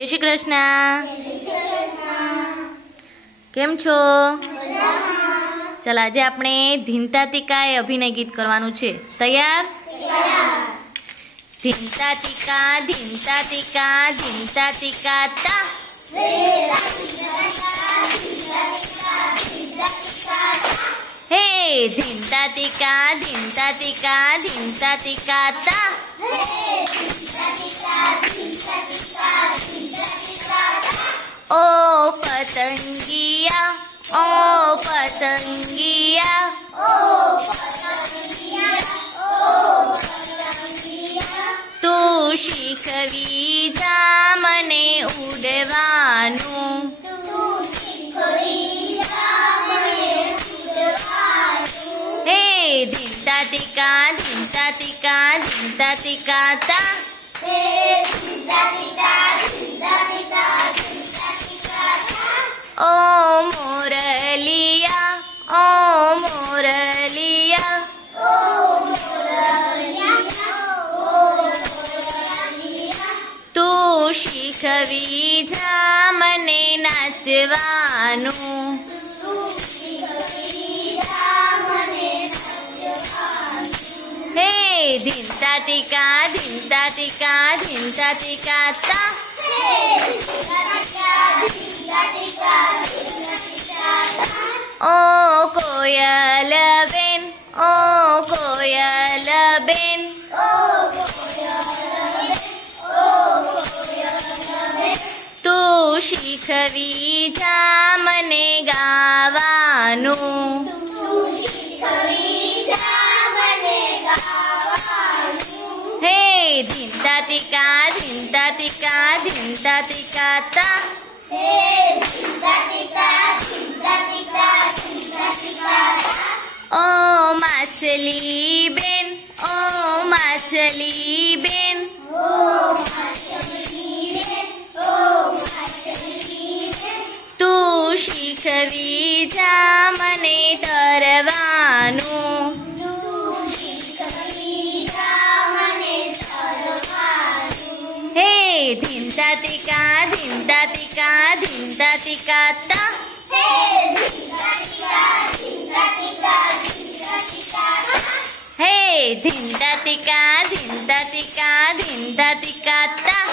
જય શ્રી કૃષ્ણ. કેમ છો? ચાલ આજે આપણે ધીંતા ટીકા એ અભિનય ગીત કરવાનું છે. તૈયાર? ધીંતા ટીકા ધીંતા ટીકા ધીંતા ટીકા તા. હે ધીંતા ટીકા ધીંતા ટીકા ધીંતા ટીકા તા. ओ पतंगिया ओ पतंगिया तू શીખવી જા મને ઉડવાનું. હે ધીંતા ટીકા ધીંતા ટીકા ધીંતા ટીકા તા. ओ मोरलिया તું શીખવી જા મને નાચવાનું. હે ધીંતા ટીકા ધીંતા ટીકા ધીંતા ટીકા તા. ओ कोयल बेन ओ कोयल बेन તું શીખવી જા મને ગાવાનું. હે ધીંતા ટીકા ધીંતા ટીકા ધીંતા ટીકા તા. ओ माछली बेन ओ माछली बेन તું શીખવી જા મને તરવાનું. હે ધીંતા ટીકા ધીંતા ટીકા ધીંતા ટીકા તા. હે ધીંતા ટીકા ધીંતા ટીકા ધીંતા ટીકા તા.